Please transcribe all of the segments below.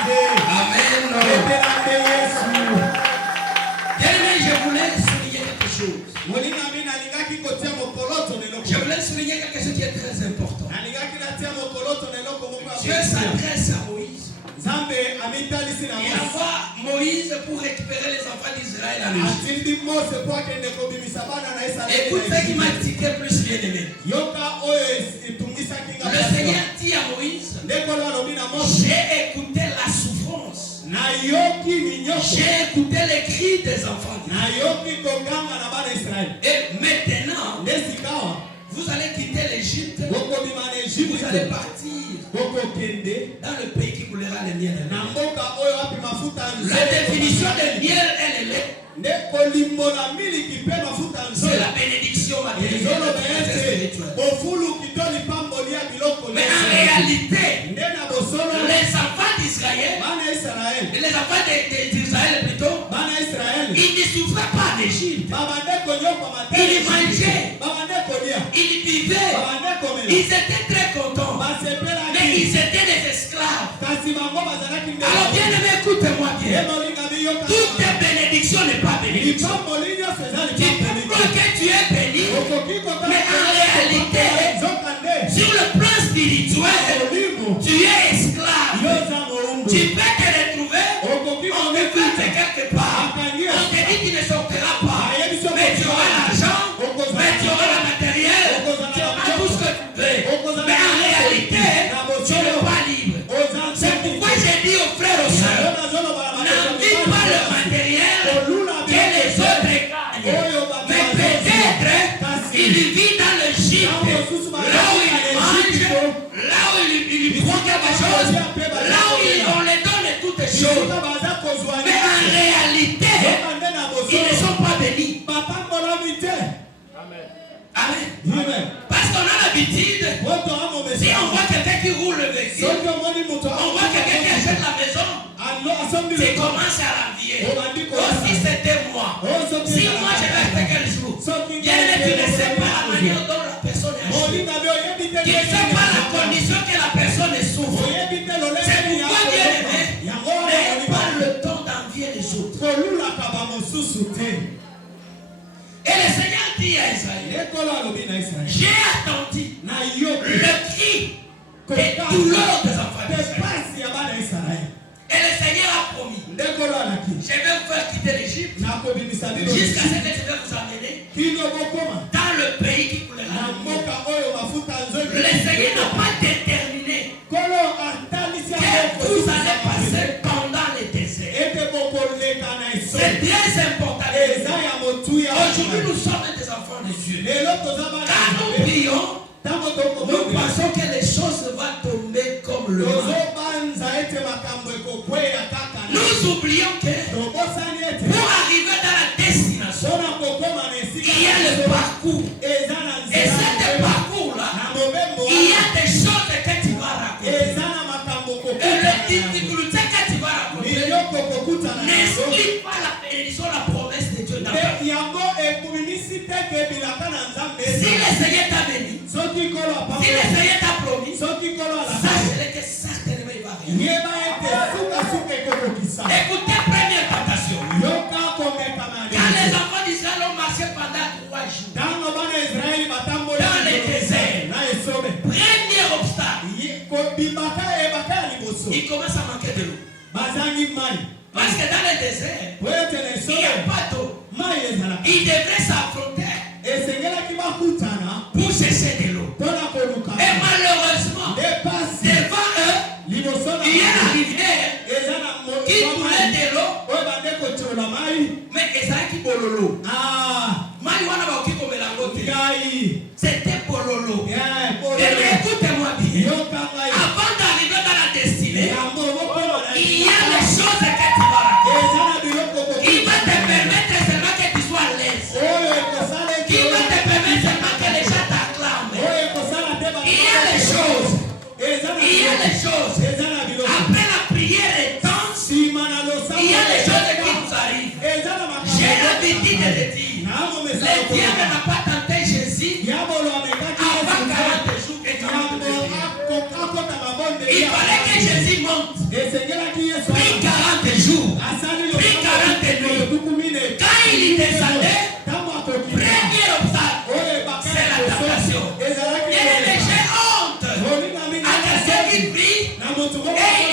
Amen. Je voulais souligner quelque chose. Je voulais souligner quelque chose qui est très important. Dieu s'adresse à Moïse. Il envoie Moïse pour récupérer les enfants d'Israël à l'Égypte. Écoute ce qui m'a tiqué plus bien aimé. Le Seigneur dit à Moïse, j'ai écouté la souffrance. J'ai écouté les cris des enfants d'Israël. Et maintenant, vous allez quitter l'Égypte. Vous allez partir dans le pays qui coulera les miel et le lait. La définition de miel et le lait, c'est la bénédiction matérielle. Mais en réalité, les enfants d'Israël, les enfants d'Israël plutôt, ils ne souffraient pas en Égypte. Ils mangeaient, ils vivaient, ils étaient très contents. Mais ils étaient des esclaves. Alors bien aimé, écoute-moi bien. Toutes tes bénédictions n'est pas bénédiction. Tu peux croire que tu es béni, mais en réalité, sur le plan spirituel, tu es esclave. Tu peux te retrouver, on te place quelque part. On te dit qu'il ne sortira pas. Mais tu auras l'argent, mais tu auras le matériel, tu auras tout ce que tu veux. Mais en réalité, tu n'es pas libre. C'est pourquoi j'ai dit aux frères et aux sœurs, n'envie pas le matériel que les autres gagnent. Mais peut-être il vit dans l'Égypte, là où il mange, là où il prend quelque chose, là où on les donne toutes choses. Mais en réalité, ils ne sont pas bénis. Amen. Parce qu'on a l'habitude, si on voit quelqu'un qui roule le véhicule, on voit quelqu'un qui achète la maison, tu commences à l'envier. Oh, si c'était moi, si moi je vais acheter quel jour, tu ne sais pas la manière dont la personne est achetée. Tu ne sais pas la condition que la personne souffre. C'est pourquoi bien aimé, n'ayez pas le temps d'envier les autres. Et le Seigneur dit à Israël, j'ai attendu le cri et douleur des enfants d'Israël. Et le Seigneur a promis, je vais vous faire quitter l'Égypte jusqu'à ce que je vais vous amener dans le pays qui coulera. Le Seigneur n'a pas déterminé que vous allez passer pendant le désert. C'est très important. Aujourd'hui, nous sommes des enfants de Dieu. Quand nous prions, nous pensons que les choses vont tomber comme le vent. Nous oublions que pour arriver dans la destination, il y a le parcours. Et ce parcours-là, il y a des choses que tu vas raconter. Et les difficultés que tu vas raconter n'expliquent pas la bénédiction, la promesse de Dieu dans ta vie. Si le Seigneur t'a béni, si le Seigneur t'a promis, sache-le que certainement il va arriver. Écoutez, première tentation. Quand les enfants d'Israël ont marché pendant 3 jours dans le désert, premier obstacle, il commence à manquer de l'eau. Parce que dans le désert, il n'y a pas d'eau. Il devrait s'affronter pour chercher de l'eau. Et malheureusement, devant eux, il y a la rivière qui coulait de l'eau. Mais Ezaki Bololo. C'était Bololo. Et écoutez-moi bien. Avant d'arriver dans la destinée, il y a les choses que tu vas raconter. Il va te permettre seulement que tu sois à l'aise. Il va te permettre seulement que les gens t'acclament. Il y a les choses. Après la prière et danse, il y a les choses qui nous arrivent. J'ai l'habitude de le dire. Le diable n'a pas tenté Jésus avant 40 jours et 40 jours. Il fallait que Jésus monte.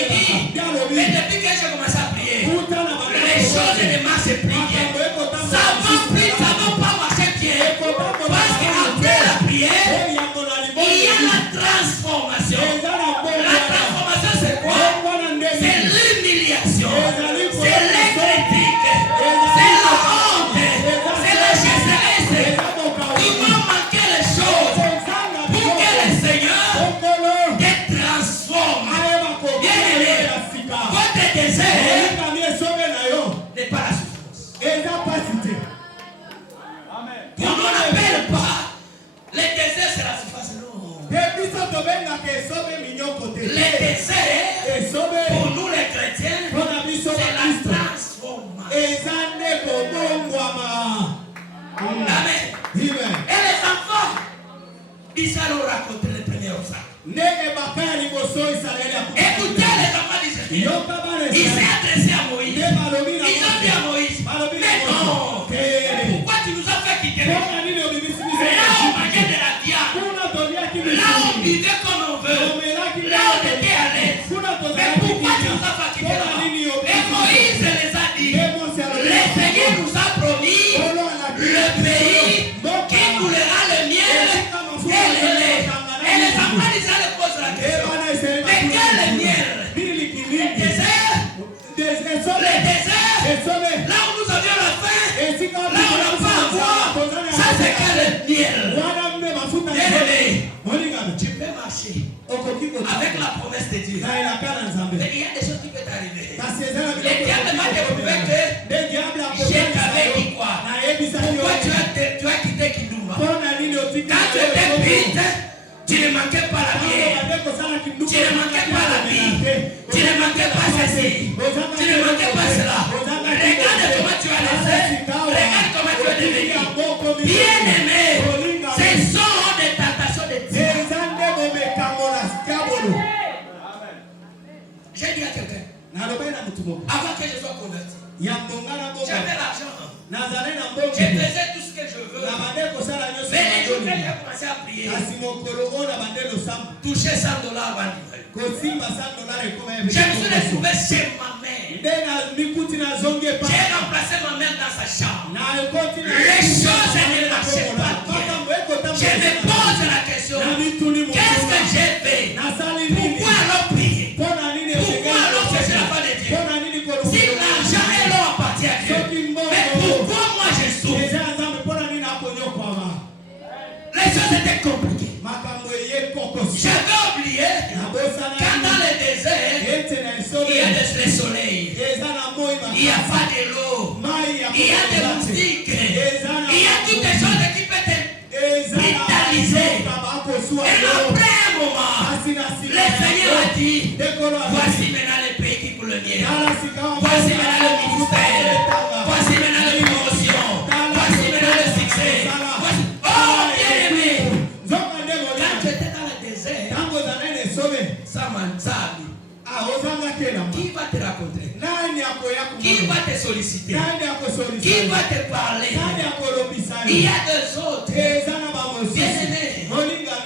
Et depuis que j'ai commencé à prier, les choses ne marchent plus bien. Ça va pas marcher bien. Parce qu'après la prière, il y a la transformation. La transformation, c'est quoi? C'est l'humiliation. C'est les critiques. C'est la honte. C'est la chasseresse. Il va manquer les choses pour que le Seigneur te transforme. Bien aimé, votre désert n'est pas la souffrance. Pour nous n'appelle pas les déserts, c'est la souffrance. Non. Les déserts, pour nous les chrétiens, c'est la transformation. Amen. Et les enfants d'Israël ont raconté les premiers obstacles. Écoutez les enfants d'Israël. Ils s'est adressé à Moïse. Ils ont dit à Moïse, mais non, pourquoi tu nous as fait quitter les gens? Là on mangeait de la viande. Là on vivait comme on veut. Là on était à l'aise. Mais pourquoi tu nous as fait quitter là-bas? Et Moïse les a dit, le Seigneur nous a promis le pays qui coulera le miel et le lait. Et les enfants d'Israël posent la question, mais quel miel? Le désert, là où nous avions la faim, là où on n'a pas à boire, ça c'est quel miel? Bien-aimé, tu peux marcher avec la promesse de Dieu, mais il y a des choses qui peuvent t'arriver. Le diable m'a découvert que j'ai t'avais dit quoi? Pourquoi tu as quitté Kindouma? Quand tu étais vite, tu ne manquais pas la bière, tu ne manquais pas la vie, tu ne manquais pas ceci, tu ne manquais pas cela. Regarde comment tu as laissé, regarde comment tu es devenu. Bien-aimé, ce sont des tentations de Dieu. J'ai dit à quelqu'un, avant que je sois converti, j'avais l'argent. Je faisais tout ce que je veux. Mais les jours que j'ai commencé à prier, toucher $100 avant Noël. Je me suis retrouvé chez ma mère. J'ai remplacé ma mère dans sa chambre. Les choses ne marchaient pas bien. Je me pose la question, qu'est-ce que j'ai fait? Pourquoi alors prier? Pourquoi alors chercher la part de Dieu? Si l'argent et l'eau appartient à Dieu, mais pourquoi moi je souffre? Les choses étaient compliquées. J'avais oublié quand dans le désert, il y a le soleil, il n'y a pas de l'eau, il y a des moustiques, il y a toutes les choses qui peuvent être vitalisées. Et après un moment, le Seigneur a dit, voici maintenant le pays qui coule le miel, voici maintenant le ministère, voici maintenant la promotion, voici maintenant le succès. Oh bien-aimé, quand tu étais dans le désert, Samanzabi, qui va te raconter? Qui va te solliciter? Qui va te parler? Il y a deux autres. Bien-aimé,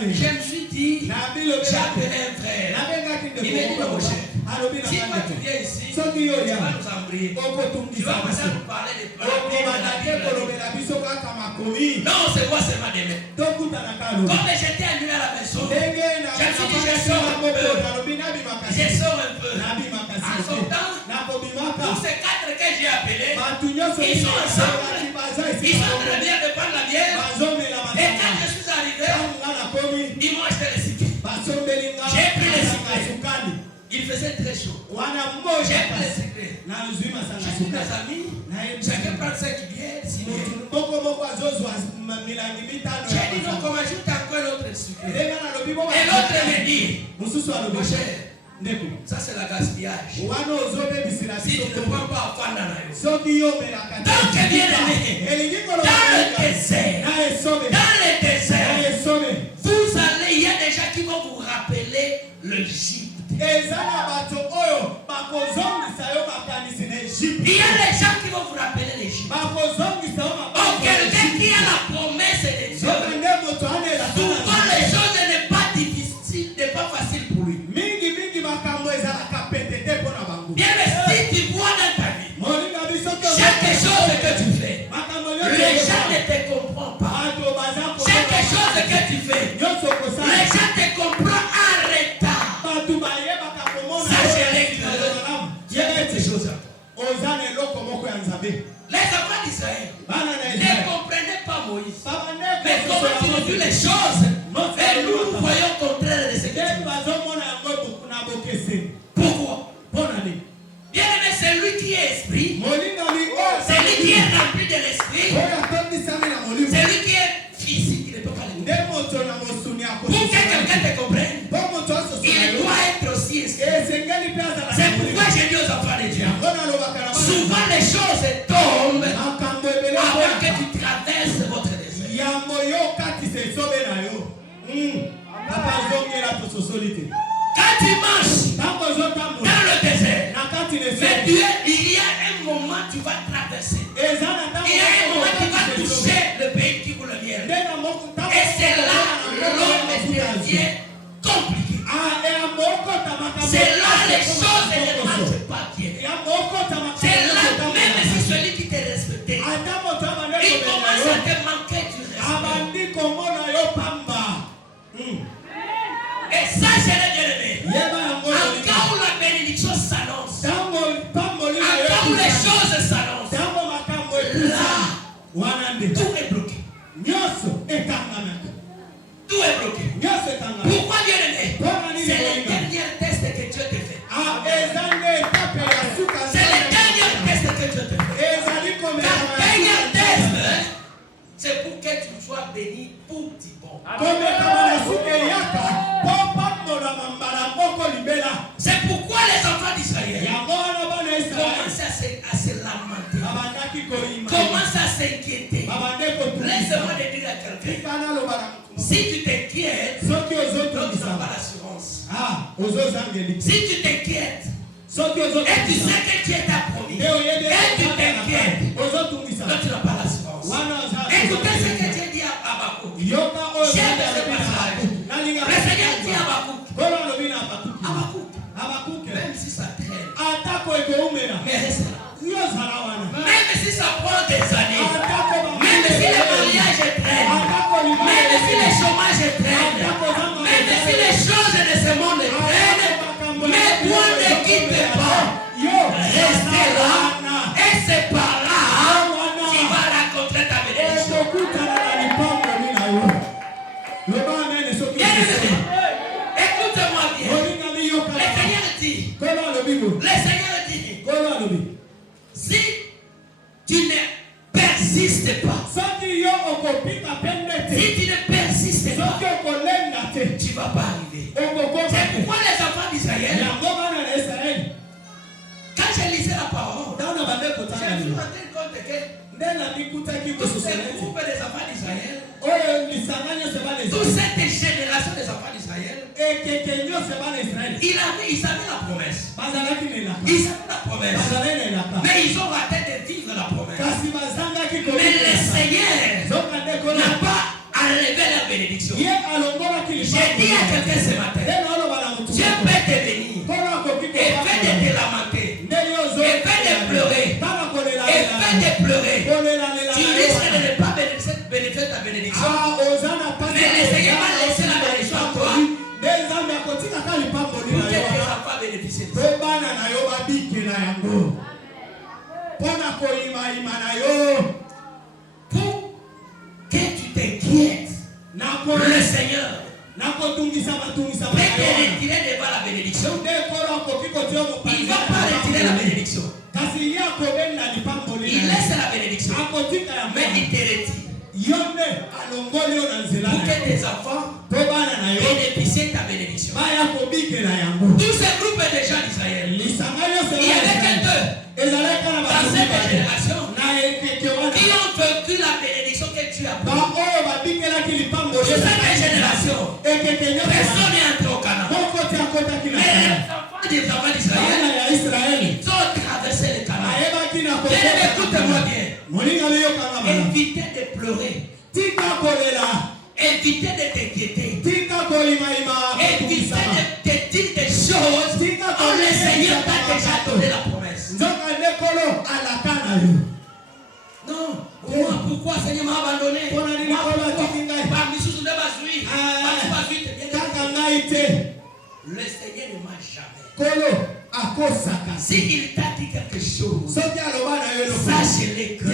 je me suis dit, j'ai appelé un frère. Il m'a dit, mon cher, si toi tu viens ici, tu vas nous embrouiller. Tu vas commencer à nous parler des plans. Non, c'est moi seulement demain. Comme j'étais annulé à la maison, je me suis dit, je sors un peu. Je sors un peu. En sortant, tous ces quatre que j'ai appelés, ils sont ensemble. Ils sont en train de prendre la bière. Et quand je suis arrivé, ils m'ont acheté les cigarettes. J'ai pris les cigarettes. Il faisait très chaud. J'ai pris les cigarettes. J'ai pris mes amis. Chacun prend 5 bières, 6 bières. J'ai dit non, comme ajoute encore l'autre sucre. Et l'autre me dit, mon cher, ça c'est la gaspillage. Si tu ne prends pas à faire dans donc bien aimé, dans le désert, vous allez, il y a des gens qui vont vous rappeler l'Égypte. Il y a des gens qui vont vous rappeler l'Égypte. Oh, quelqu'un qui a la promesse de Dieu, souvent les choses n'est pas difficiles, n'est pas facile pour lui. qui est esprit, celui qui est rempli de l'esprit, celui qui est physique, il ne peut pas le comprendre. Pour que quelqu'un te comprenne, il doit être aussi esprit. C'est pourquoi j'ai dit aux enfants de Dieu, souvent les choses tombent avant que tu traverses votre désert. Quand tu marches dans le désert, mais Dieu, il y a un moment tu vas traverser. Il y a un moment tu vas toucher le pays qui vous le miel. Et c'est là l'homme devient compliqué. C'est là les choses ne marchent pas bien. C'est là même si celui qui te respectait, il commence à te manquer du respect. Et ça, c'est le bien-aimé. Encore où la bénédiction s'annonce, encore où les choses s'annoncent, là, tout est bloqué. Tout est bloqué. Pourquoi, bien-aimé? C'est le dernier test que Dieu te fait. C'est le dernier test que Dieu te fait. Le dernier test, c'est pour que tu sois béni pour du bon. C'est pourquoi les enfants d'Israël commencent à se lamenter, commencent à s'inquiéter. Laisse-moi te dire à quelqu'un, si tu t'inquiètes, tu n'as pas l'assurance. Si tu t'inquiètes, et tu sais que tu es ta promis, et tu t'inquiètes, donc tu n'as pas l'assurance. Écoutez ce que Dieu dit à Habakkuk. J'aime ce passage. Le Seigneur dit à Habakkuk, même si ça traîne, mais reste là. Même si ça prend des années, même si le mariage traîne, même si le chômage traîne, même si les choses de ce monde traînent, mais toi ne quitte pas. Reste là. Et c'est par là tu vas rencontrer ta bénédiction. Écoute-moi bien. Le Seigneur dit, si tu ne persistes pas, si tu ne persistes pas, tu ne vas pas arriver. C'est pourquoi les enfants d'Israël, quand je lisais la parole, je me suis rendu compte que tous ces groupes des enfants d'Israël, toute cette génération des enfants d'Israël, ils savaient la promesse. Ils savaient la promesse. Mais ils ont raté de vivre la promesse. Mais le Seigneur n'a pas enlevé la bénédiction. J'ai dit à quelqu'un ce matin, Dieu peut te bénir. Et fait de te lamenter. Et fait de pleurer. Et fait de pleurer. Tu risques de ne pas bénéficier ta bénédiction. Mais le Seigneur va laisser la bénédiction à toi. Pour que tes enfants bénéficient de ça. Pour que tu t'inquiètes, le Seigneur peut te retirer devant la bénédiction. Il ne va pas retirer la bénédiction. Il laisse la bénédiction. Mais il te retire. Pour que tes enfants bénéficient de ta bénédiction. Tous ces groupes de gens d'Israël, il y avait que deux dans cette génération qui ont vécu la bénédiction que tu as pris. Dans cette génération, personne n'est entré au Canaan. Mais les enfants d'Israël, ils ont traversé le Canaan. Écoute-moi bien. Évitez de pleurer. Évitez de t'inquiéter. Évitez de te dire des choses dont le Seigneur t'a déjà donné la promesse. Non. Pourquoi Seigneur m'a abandonné? Le Seigneur ne m'a jamais. S'il t'a dit quelque chose, sache-le qu'il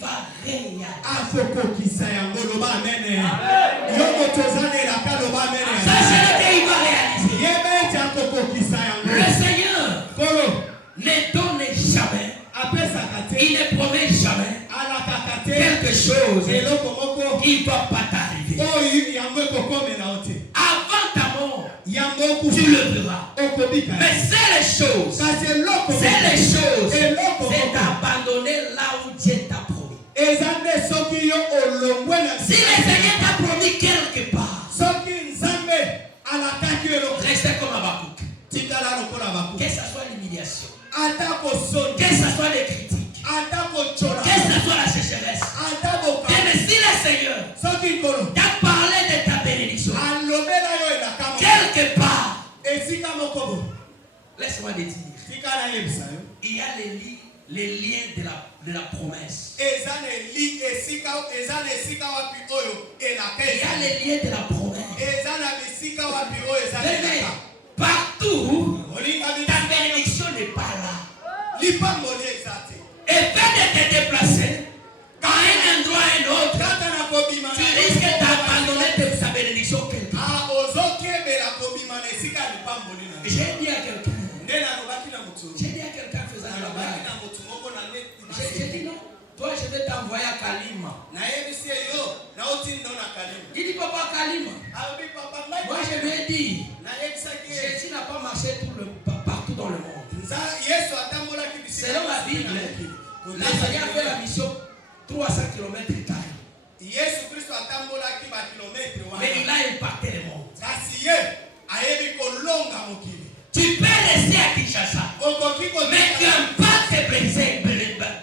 va régner. Sache-le qu'il va réaliser. Le Seigneur ne donne chose qui ne va pas t'arriver. Avant ta mort, tu le verras. Mais c'est les choses, c'est d'abandonner là où Dieu t'a promis. Si le Seigneur t'a promis quelque part, restez comme Habakkuk. Que ce soit l'humiliation, que ce soit les critiques, que ce soit la sécheresse. Mais si le Seigneur t'a parlé de ta bénédiction, quelque part, laisse-moi te dire, il y a les liens de la promesse. Il y a les liens de la promesse. Mais partout, ta bénédiction n'est pas là. Et fait de te déplacer dans un endroit à un autre, tu risques d'abandonner sa bénédiction quelque part. J'ai dit à quelqu'un faisant la blague. J'ai dit non, toi je vais t'envoyer à Kalima. Il dit papa Kalima. Moi je lui ai dit, Jésus n'a pas marché partout dans le monde. Selon la Bible, le Seigneur fait la mission 300 km de taille. Mais il a impacté le monde. Tu peux rester à Kinshasa, mais tu impactes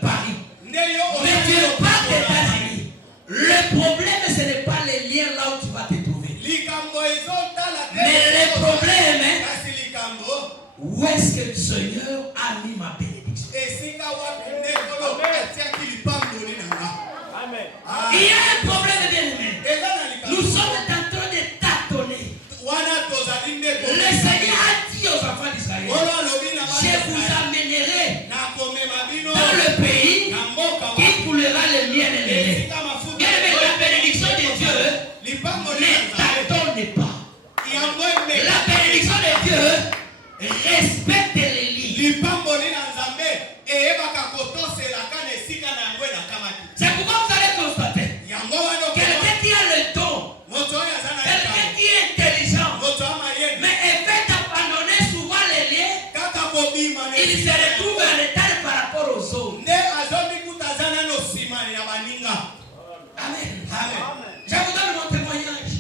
Paris, mais tu impactes États-Unis. Le problème, ce n'est pas les liens là où tu vas te trouver. Mais le problème, où est-ce que le Seigneur a mis ma bénédiction? Il y a un problème, bien aimé. Nous sommes en train de tâtonner. Le Seigneur a dit aux enfants d'Israël, je vous amènerai dans le pays qui coulera le miel et le lait. Bien aimé, la bénédiction de Dieu ne tâtonne pas. La bénédiction de Dieu respecte les lignes. C'est pourquoi vous allez constater quelqu'un qui a le don, quelqu'un qui est intelligent, mais il fait abandonner souvent les liens, il se retrouve en retard par rapport aux autres. Amen. Je vous donne mon témoignage.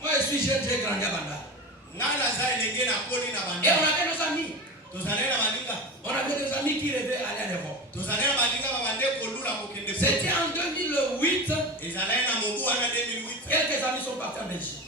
Moi je suis jeune, j'ai grandi à Banda. Et on avait nos amis. On avait des amis qui rêvaient aller en Europe. C'était en 2008. Quelques amis sont partis en Belgique.